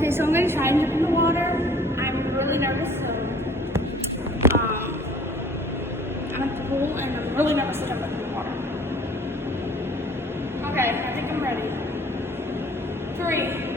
Okay, so I'm gonna try and jump in the water. I'm really nervous, so I'm at the pool and I'm really nervous to jump in the water. Okay, I think I'm ready. 3,